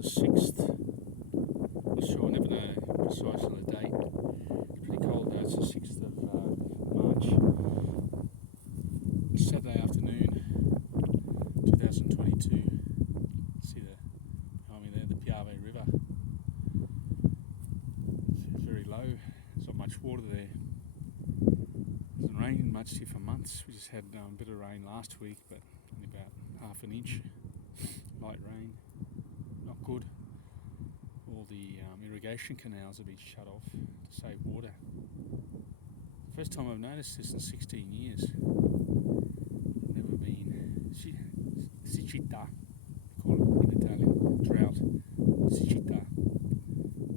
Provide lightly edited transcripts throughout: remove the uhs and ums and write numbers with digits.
the 6th. Not sure, I never know precisely the date. It's pretty cold now, it's the 6th of March. Saturday afternoon, 2022. See behind me there, the Piave River. It's very low, there's not much water there. It hasn't rained much here for months. We just had a bit of rain last week, but only about half an inch. Light rain, not good. All the irrigation canals have been shut off to save water. First time I've noticed this in 16 years. Never been siccità, they call it in Italian, drought, siccità.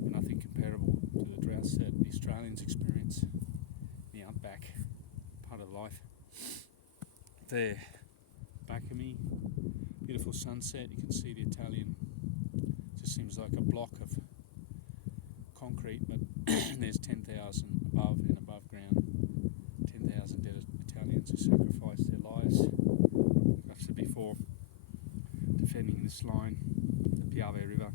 Nothing comparable to the droughts that the Australians experience in the outback, part of life. There, back of me, beautiful sunset. You can see the Italian. It just seems like a block of concrete, but there's 10,000 above and above ground. 10,000 dead Italians who sacrificed their lives, like I said before, defending this line, the Piave River.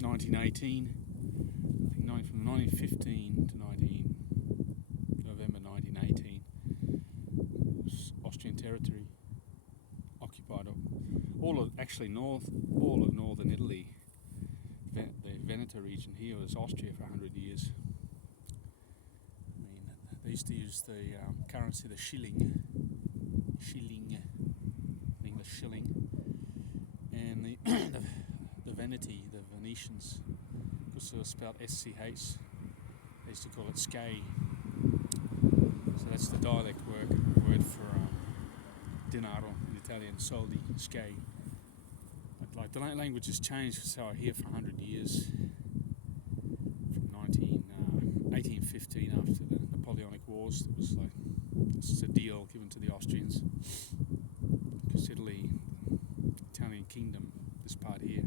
1918, I think from 1915 to November 1918, it was Austrian territory, occupied all of northern Italy. The Veneto region here was Austria for 100 years. I mean, they used to use the currency, the shilling, in English shilling, and the Veneti, the Venetians, because it was spelled SCH, they used to call it Skay. So that's the dialect word for denaro in Italian, soldi, Skay. But like the language has changed, so I hear for 100 years, from 1815 after the Napoleonic Wars. It was like, this is a deal given to the Austrians, because Italy, Italian kingdom, this part here,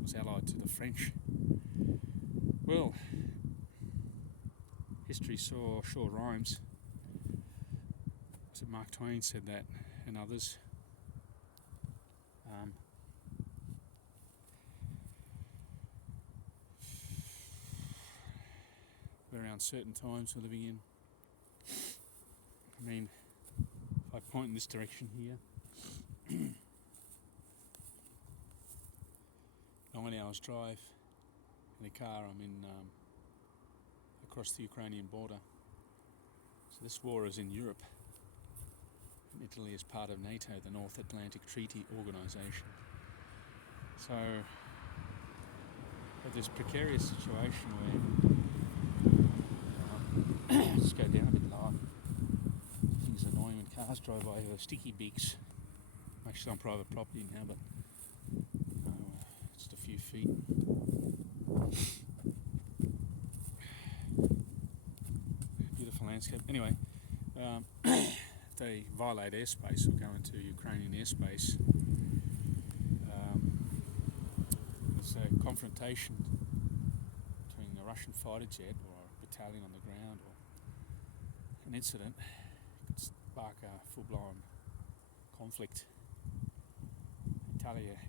was allied to the French. Well, history sure rhymes. So Mark Twain said that, and others. Very uncertain times we're living in. I mean, if I point in this direction here, 9 hours drive in a car, I'm in across the Ukrainian border. So this war is in Europe. And Italy is part of NATO, the North Atlantic Treaty Organization. So we have this precarious situation where just go down a bit lower. Things annoying when cars drive by with sticky beaks. I'm actually on private property now, but just a few feet. Beautiful landscape. Anyway, if they violate airspace or go into Ukrainian airspace, there's a confrontation between a Russian fighter jet or a battalion on the ground, or an incident could spark a full-blown conflict.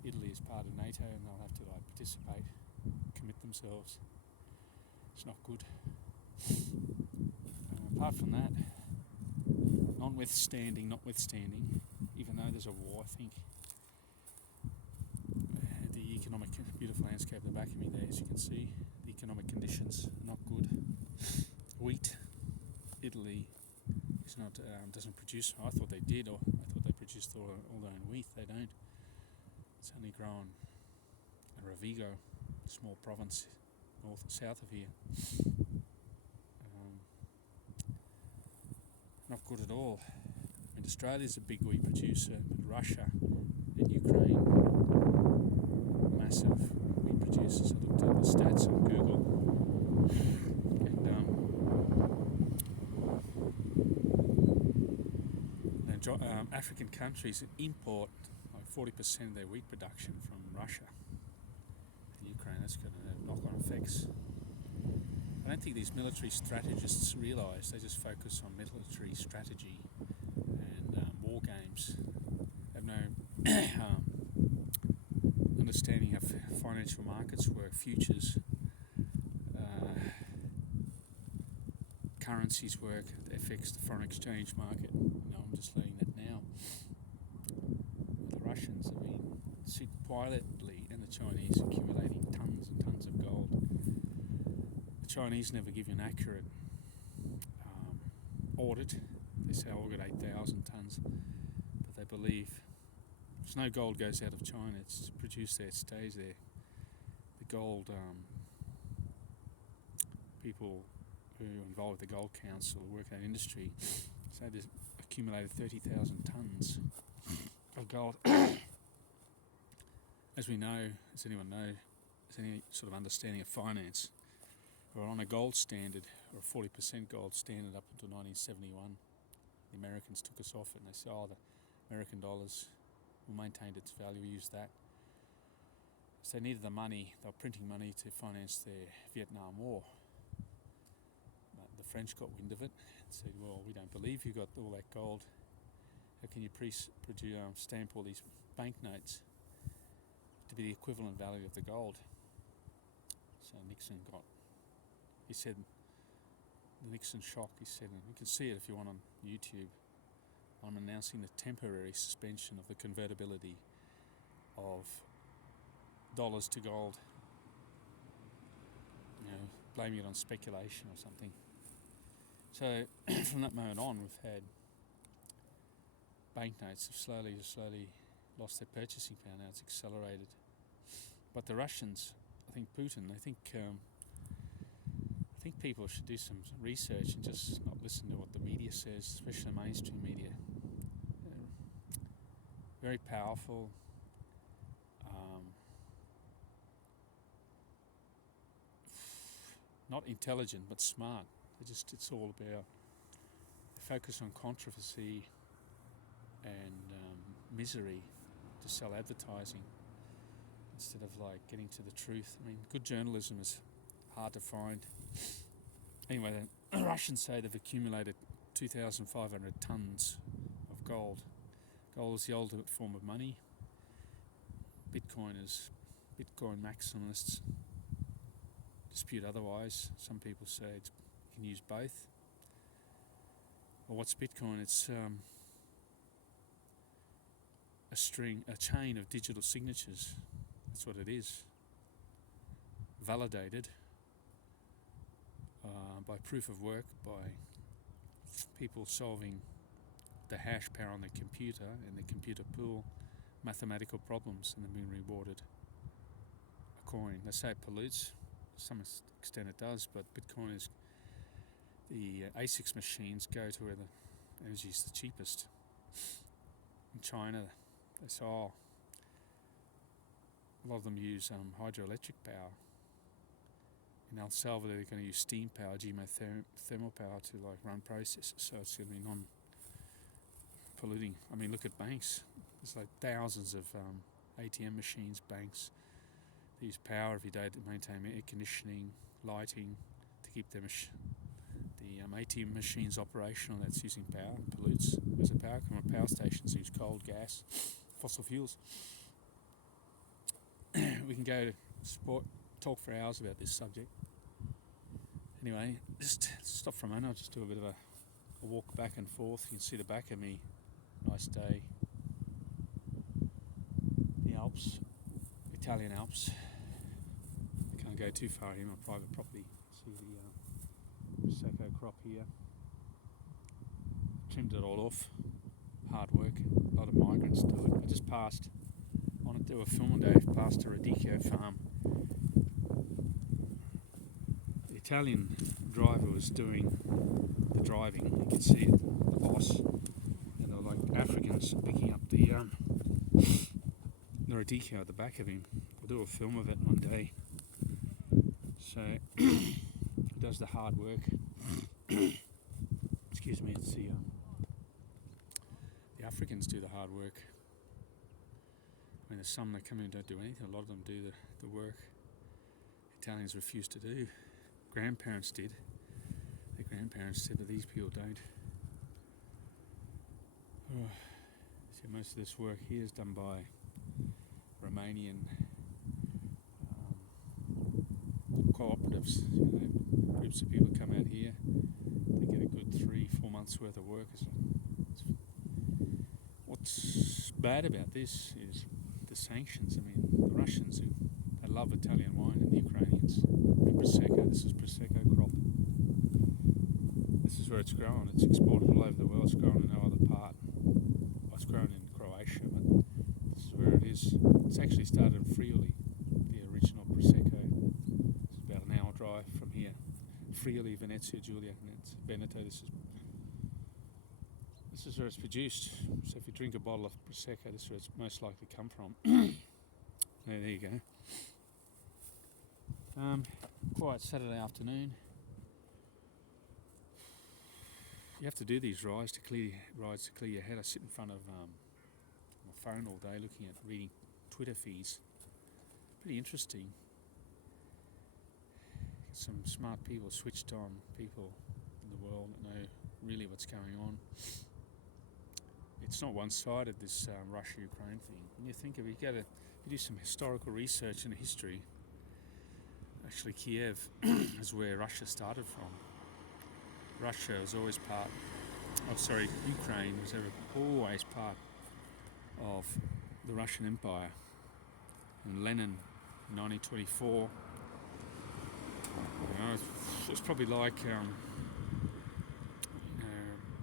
Italy is part of NATO, and they'll have to participate, commit themselves. It's not good. Apart from that, notwithstanding, even though there's a war, I think the economic, beautiful landscape at the back of me there, as you can see, the economic conditions are not good. Wheat, Italy is not doesn't produce. I thought they did, or I thought they produced all their own wheat. They don't. It's only grown in Rovigo, a small province south of here. Not good at all. I mean, Australia's a big wheat producer, but Russia and Ukraine, massive wheat producers. I looked at the stats on Google, and African countries import like 40% of their wheat production from Russia and Ukraine. That's going to have knock-on effects. I don't think these military strategists realise. They just focus on military strategy and war games. They have no futures, currencies work, the FX, the foreign exchange market. I'm just learning that now. The Russians have been sit quietly, and the Chinese accumulating tons and tons of gold. The Chinese never give you an accurate audit. They say, oh, we've got 8,000 tons, but they believe there's no gold goes out of China. It's produced there, it stays there. The gold people who are involved with the Gold Council, who work in that industry, say there's accumulated 30,000 tons of gold. As we know, does anyone know, has any sort of understanding of finance, we're on a gold standard, or a 40% gold standard up until 1971. The Americans took us off it, and they said, oh, the American dollars maintained its value, we used that. So they needed the money, they were printing money to finance their Vietnam War. But the French got wind of it and said, well, we don't believe you got all that gold. How can you stamp all these banknotes to be the equivalent value of the gold? So Nixon he said, the Nixon shock, he said, and you can see it if you want on YouTube, I'm announcing the temporary suspension of the convertibility of dollars to gold. Blaming it on speculation or something. So from that moment on, we've had banknotes have slowly lost their purchasing power. Now it's accelerated. But the Russians, I think Putin, I think people should do some research and just not listen to what the media says, especially the mainstream media. Very powerful. Not intelligent, but smart. It's all about focus on controversy and misery to sell advertising instead of getting to the truth. I mean, good journalism is hard to find. Anyway, the Russians say they've accumulated 2,500 tons of gold. Gold is the ultimate form of money. Bitcoin maximalists dispute otherwise. Some people say you can use both. Well, what's Bitcoin? It's a chain of digital signatures. That's what it is. Validated by proof of work, by people solving the hash power on the computer and the computer pool mathematical problems, and then being rewarded a coin. They say it pollutes. To some extent it does, but Bitcoin is the ASICs machines go to where the energy is the cheapest. In China, they say, a lot of them use hydroelectric power. In El Salvador, they're going to use steam power, geothermal power to run processes, so it's going to be non-polluting. I mean, look at banks. There's thousands of ATM machines, banks. They use power every day to maintain air conditioning, lighting, to keep the ATM machines operational. That's using power and pollutes. Where's the power? Come on, power stations use coal, gas, fossil fuels. We can go to talk for hours about this subject. Anyway, just stop for a moment. I'll just do a bit of a walk back and forth. You can see the back of me. Nice day. The Alps, Italian Alps. Can't go too far in my private property. See the Prosecco crop here. Trimmed it all off. Hard work. A lot of migrants do it. I just passed. I want to do a film day. Past a radicchio farm. The Italian driver was doing the driving. You can see it, the boss, and there were Africans picking up the radicchio at the back of him. We'll do a film of it one day. So he does the hard work. Excuse me. It's the Africans do the hard work. I mean, there's some that come in and don't do anything. A lot of them do the work Italians refuse to do. Grandparents did. Their grandparents did, but these people don't. So most of this work here is done by Romanian cooperatives. Groups of people come out here, they get a good 3-4 months worth of work. What's bad about this is the sanctions. I mean, the Russians, they love Italian wine, and the Ukrainians, and Prosecco. This is Prosecco crop. This is where it's grown. It's exported all over the world. It's grown in no other part. Well, it's grown in Croatia, but this is where it is. It's actually started in Friuli, the original Prosecco. It's about an hour drive from here. Friuli, Venezia Giulia, Veneto. This is where it's produced. So if you drink a bottle of Prosecco, this is where it's most likely come from. There you go. Quiet Saturday afternoon. You have to do these rides to clear your head. I sit in front of my phone all day reading Twitter feeds. Pretty interesting. Some smart people, switched on people in the world that know really what's going on. It's not one-sided, this Russia-Ukraine thing. When you think of it, you do some historical research into history. Actually, Kiev is where Russia started from. Russia was always Ukraine was always part of the Russian Empire. And Lenin, in 1924, it's probably like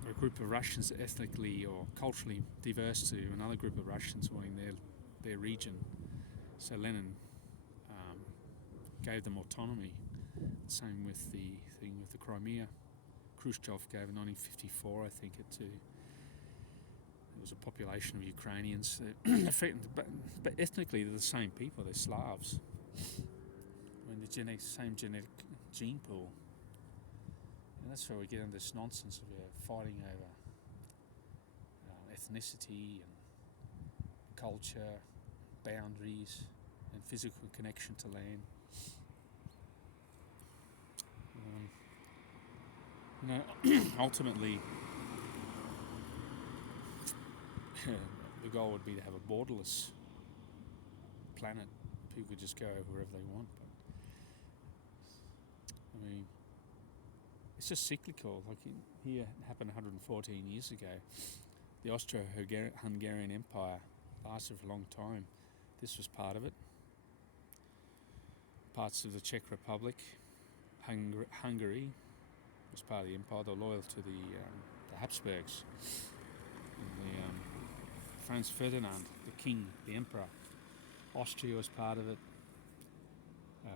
a group of Russians ethnically or culturally diverse to another group of Russians wanting their region. So Lenin gave them autonomy. Same with the thing with the Crimea. Khrushchev gave in 1954, I think, there was a population of Ukrainians. But ethnically they're the same people, they're Slavs. I mean, same genetic gene pool. And that's where we get into this nonsense of fighting over ethnicity and culture, boundaries, and physical connection to land. Ultimately, the goal would be to have a borderless planet. People could just go wherever they want. But I mean, it's just cyclical. Like here, it happened 114 years ago. The Austro-Hungarian Empire lasted for a long time. This was part of it. Parts of the Czech Republic, Hungary was part of the empire. They were loyal to the Habsburgs. And Franz Ferdinand, the king, the emperor. Austria was part of it.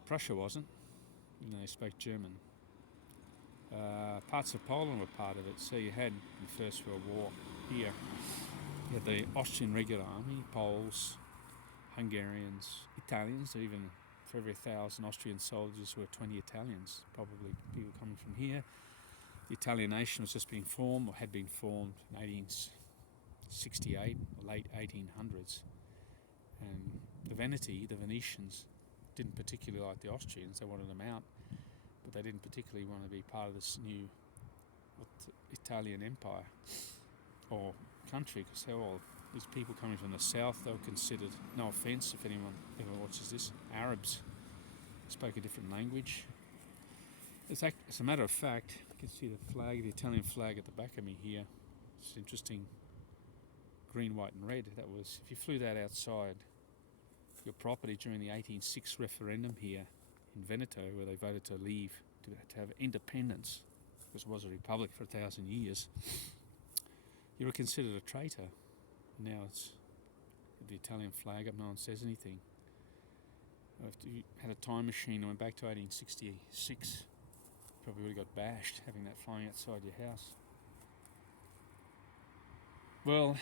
Prussia wasn't, even though they spoke German. Parts of Poland were part of it. So you had the First World War here. You had the Austrian Regular Army, Poles, Hungarians, Italians. Even for every 1,000 Austrian soldiers were 20 Italians, probably people coming from here. The Italian nation was just being formed, or had been formed in 1868, or late 1800s. And the Venetians didn't particularly like the Austrians. They wanted them out, but they didn't particularly want to be part of this new Italian empire or country, because they were all these people coming from the south. They were considered, no offence if anyone ever watches this, Arabs. Spoke a different language. As a matter of fact, you can see the flag, the Italian flag at the back of me here. It's interesting, green, white and red. That was, if you flew that outside your property during the 1806 referendum here in Veneto, where they voted to leave, to have independence, because it was a republic for 1,000 years, you were considered a traitor. Now it's the Italian flag up, no one says anything. If you had a time machine and went back to 1866, probably would have got bashed having that flying outside your house. Well,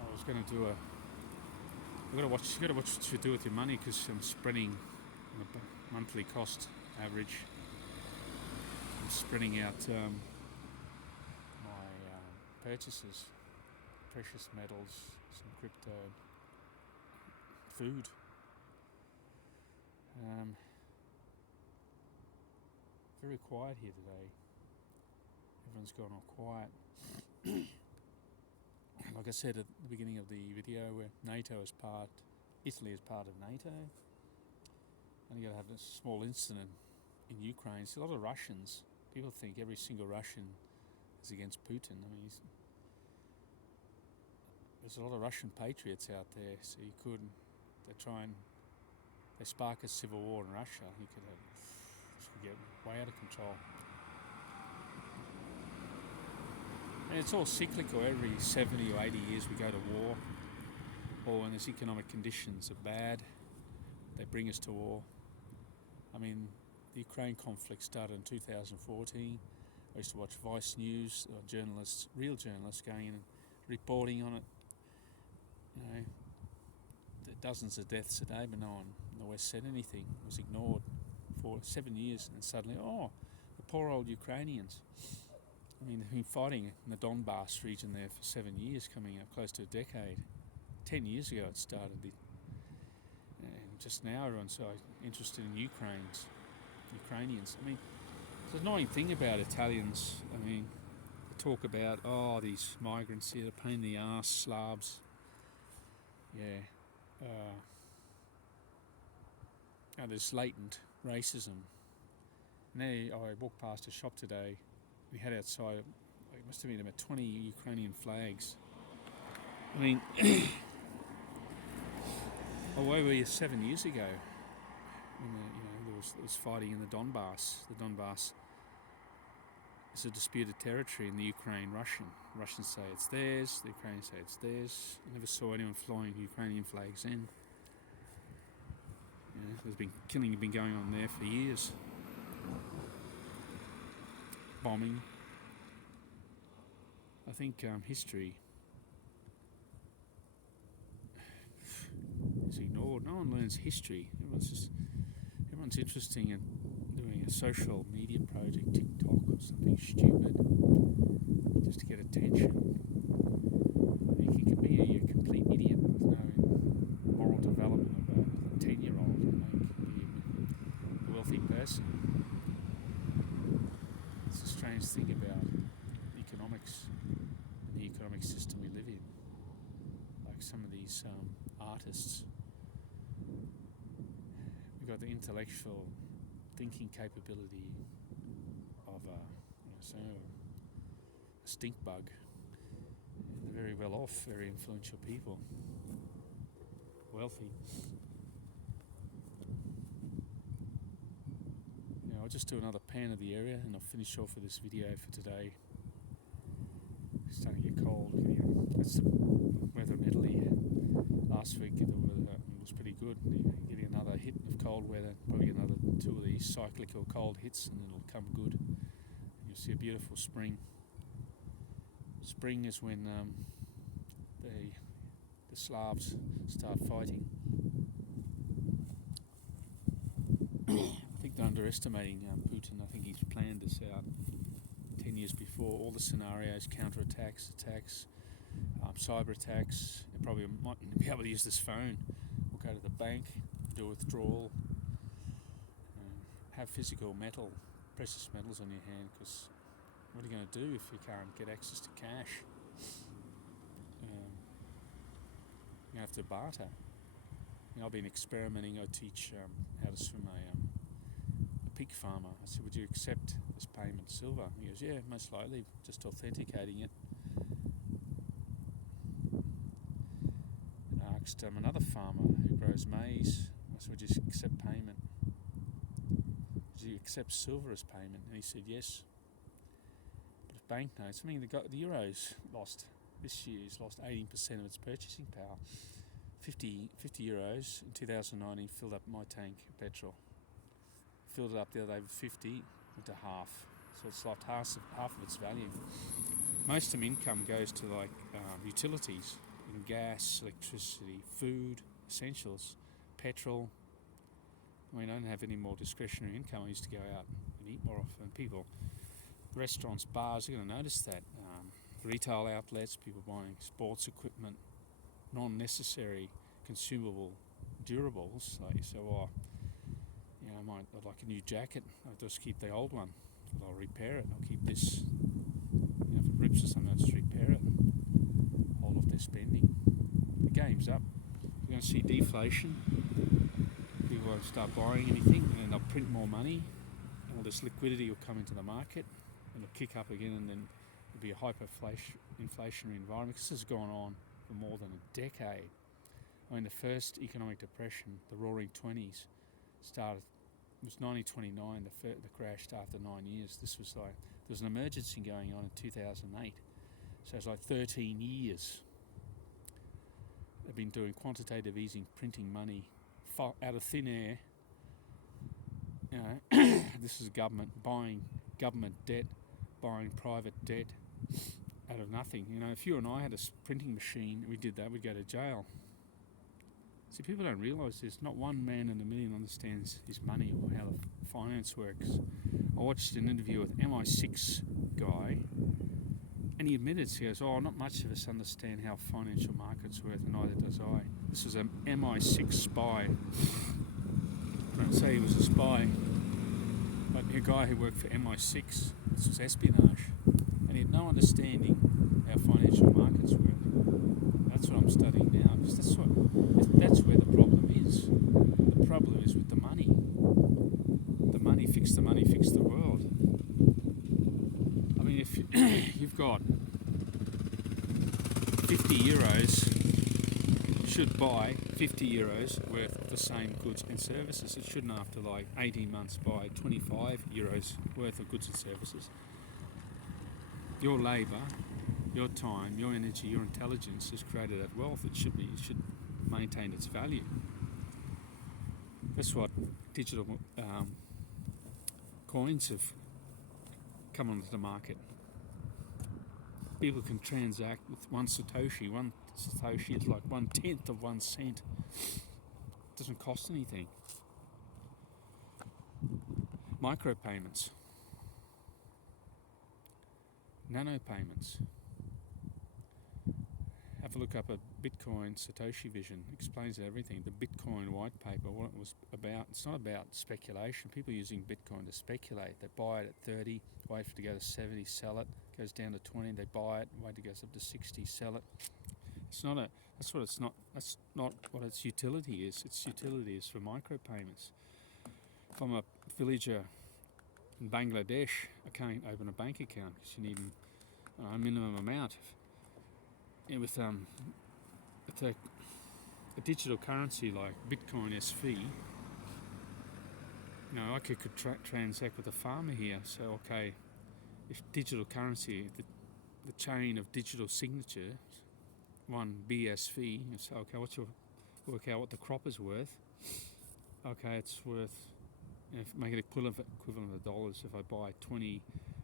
I was going to do you got to watch what you do with your money, because I'm spreading on a monthly cost average. I'm spreading out my purchases, precious metals, some crypto, food. Very quiet here today. Everyone's gone all quiet. Like I said at the beginning of the video, where Italy is part of NATO. only going to have a small incident in Ukraine. It's a lot of Russians. People think every single Russian is against Putin. I mean, there's a lot of Russian patriots out there, so they spark a civil war in Russia. This could get way out of control. And it's all cyclical. Every 70 or 80 years we go to war, or when these economic conditions are bad, they bring us to war. I mean, the Ukraine conflict started in 2014. I used to watch Vice News, real journalists going in and reporting on it. You know, dozens of deaths a day, but no one in the West said anything. It was ignored for 7 years, and suddenly, the poor old Ukrainians. I mean, they've been fighting in the Donbass region there for 7 years, coming up close to a decade. 10 years ago it started. And just now everyone's so interested in Ukrainians. I mean, the annoying thing about Italians, I mean, they talk about, these migrants here, a pain in the arse, Slavs. Yeah. There's latent racism. And then I walked past a shop today. We had outside, it must have been about 20 Ukrainian flags. I mean, where were you 7 years ago? When there was fighting in the Donbass. The Donbass is a disputed territory in the Ukraine. Russians say it's theirs. The Ukrainians say it's theirs. I never saw anyone flying Ukrainian flags in. There's been killing been going on there for years. Bombing. I think history is ignored. No one learns history. Everyone's interested in doing a social media project, TikTok or something stupid, just to get attention. You can be a complete idiot with no moral development of a 10-year-old and be a wealthy person. It's a strange thing about economics and the economic system we live in. Like some of these artists, we've got the intellectual thinking capability of a stink bug. They're very well off, very influential people, wealthy. I'll just do another pan of the area and I'll finish off with this video for today. It's starting to get cold. That's the weather in Italy. Last week the weather was pretty good. You're getting another hit of cold weather, probably another 2 of these cyclical cold hits, and then it'll come good. And you'll see a beautiful spring. Spring is when the Slavs start fighting. I think they're underestimating Putin. I think he's planned this out 10 years before. All the scenarios, counterattacks, attacks, cyber attacks. They probably mightn't be able to use this phone or go to the bank, do a withdrawal, have physical precious metals on your hand, because what are you going to do if you can't get access to cash? You have to barter. I've been experimenting. I teach how to swim a pig farmer. I said, would you accept this payment, silver? He goes, yeah, most likely, just authenticating it. And I asked another farmer who grows maize, I said, would you accept payment? Would you accept silver as payment? And he said, yes. But if banknotes, the euro's this year's lost 18% of its purchasing power. 50 euros in 2019 filled up my tank of petrol. Filled it up the other day with 50 into half. So it's lost half of its value. Most of my income goes to utilities, in gas, electricity, food, essentials, petrol. I don't have any more discretionary income. I used to go out and eat more often. Restaurants, bars, you're going to notice that. Retail outlets, people buying sports equipment, non-necessary consumable durables. Like you say, I'd like a new jacket. I'll just keep the old one. I'll repair it. I'll keep this. If it rips or something, I'll just repair it. Hold off their spending. The game's up. You're going to see deflation. People people won't start buying anything, and they'll print more money. All this liquidity will come into the market, and it'll kick up again, and then it'll be a hyperinflationary environment. This has gone on for more than a decade. I mean, the first economic depression, the Roaring Twenties, started. It was 1929. The crash after 9 years. This was like there was an emergency going on in 2008. So it's like 13 years. They've been doing quantitative easing, printing money out of thin air. You know, this is government buying government debt, buying private debt out of nothing. You know, if you and I had a printing machine, we did that, we'd go to jail. See, people don't realise this. Not one man in a million understands his money or how the finance works. I watched an interview with MI6 guy, and he admitted, he goes, not much of us understand how financial markets work, and neither does I. This was an MI6 spy. I don't say he was a spy, but a guy who worked for MI6, this was espionage, and he had no understanding how financial markets work. That's what I'm studying now, because that's where the problem is. The problem is with the money. The money, fix the world. I mean, if you've got 50 euros, you should buy 50 euros worth of the same goods and services. It shouldn't, after like 18 months, buy 25 euros worth of goods and services. Your labour, your time, your energy, your intelligence has created that wealth. It should maintain its value. That's what digital coins have come onto the market. People can transact with one Satoshi. One Satoshi is like 1/10 of 1 cent. It doesn't cost anything. Micropayments. Nano payments. Have a look up at Bitcoin Satoshi Vision. Explains everything. The Bitcoin white paper, what it was about. It's not about speculation. People are using Bitcoin to speculate. They buy it at 30, wait for it to go to 70, sell it. Goes down to 20, they buy it, wait till it goes up to 60, sell it. It's not a. That's what it's not. That's not what its utility is. Its utility is for micropayments. If I'm a villager in Bangladesh, I can't open a bank account because you need a minimum amount. And with a digital currency like Bitcoin SV, I could transact with a farmer here. So okay, if digital currency, the chain of digital signature, one BSV, you say, okay, work out what the crop is worth. Okay, it's worth, make it equivalent of dollars. If I buy 20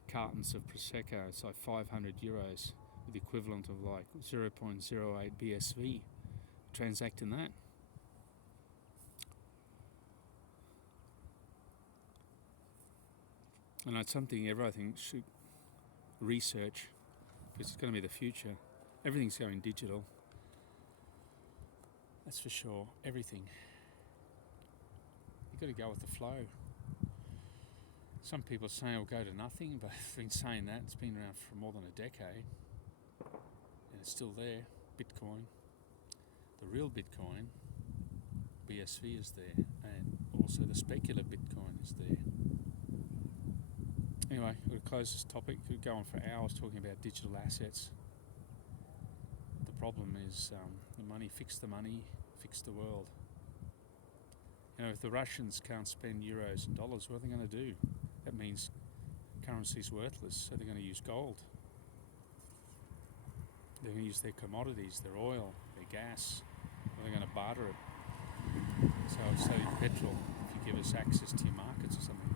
cartons of Prosecco, it's like 500 euros, with the equivalent of like 0.08 BSV. Transact in that. And it's something everything should research, because it's going to be the future. Everything's going digital. That's for sure. Everything. You've got to go with the flow. Some people say it'll go to nothing, but I've been saying that. It's been around for more than a decade. And it's still there. Bitcoin. The real Bitcoin, BSV, is there. And also the speculative Bitcoin is there. Anyway, we'll close this topic. We could go on for hours talking about digital assets. The problem is the money. Fix the money, fix the world. If the Russians can't spend euros and dollars, what are they going to do? That means currency is worthless, so they're going to use gold. They're going to use their commodities, their oil, their gas. They're going to barter it. So I'll sell you petrol if you give us access to your markets or something.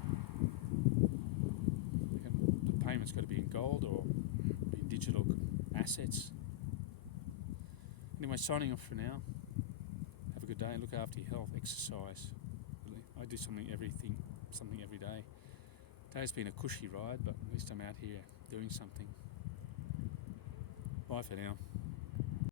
The payment's got to be in gold or in digital assets. Anyway, signing off for now. Have a good day. Look after your health. Exercise. Really. I do something every day. Today's been a cushy ride, but at least I'm out here doing something. Bye for now.